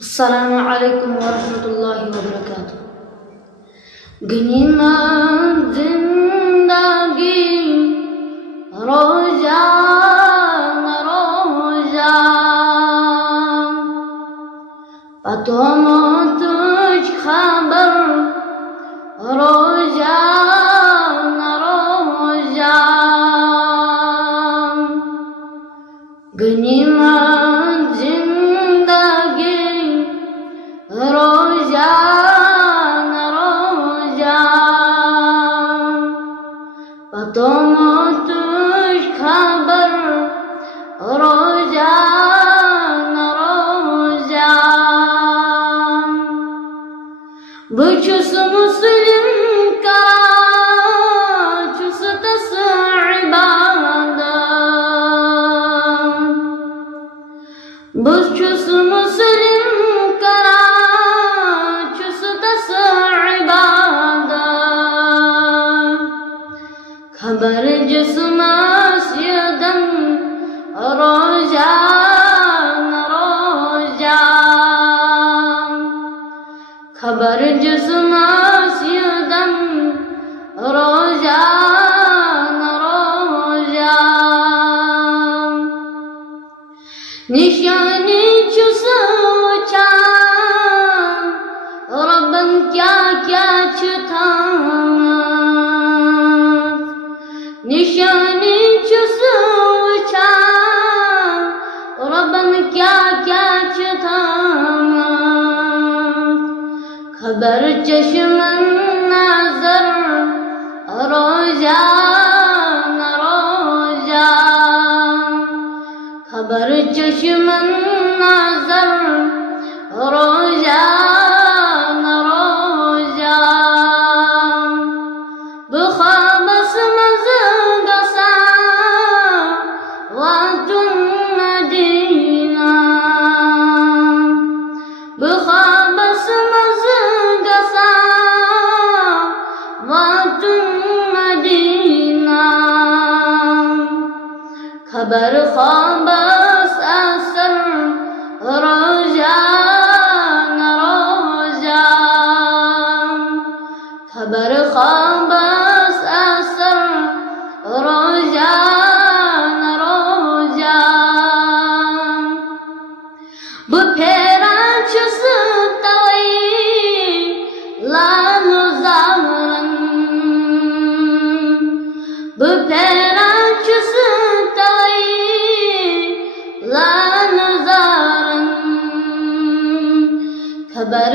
अस्सलामु अलैकुम वरहमतुल्लाहि वबरकातुह। गनीमत जिंदगी रोजा न रोजा, पतों तुझ खबर रोजा न रोजा। गनीमत जिंदगी रोजा न रोजा, पतों तुझ खबर रोजा न रोजा। बचुस मुस्लिम का चुस तस इबादत, बचुस मुस्लिम का चुस तस इबादत। खबर जिस्मास यदन रोजा न रोजा, खबर जिस्मास यदन रोजा न रोजा। निशानी चुस वचा रबन क्या क्या छुथामत, निशानी चुस वचा रबन क्या क्या छुथामत। खबर चश्मन नजर रोजा न रोजा, खबर चश्मन नजर रोजा न रोजा। बखाबस मज़गसा वातुन मदीना, बखाबस मज़गसा वातुन मदीना। खबर ख्वाबस असर रोजा न रोजा, खबर ख्वाबस असर रोजा न रोजा। बफेरा चुस तई लाल ज़ाहरन, बफेरा चुस तई लाल ज़ाहरन। खबर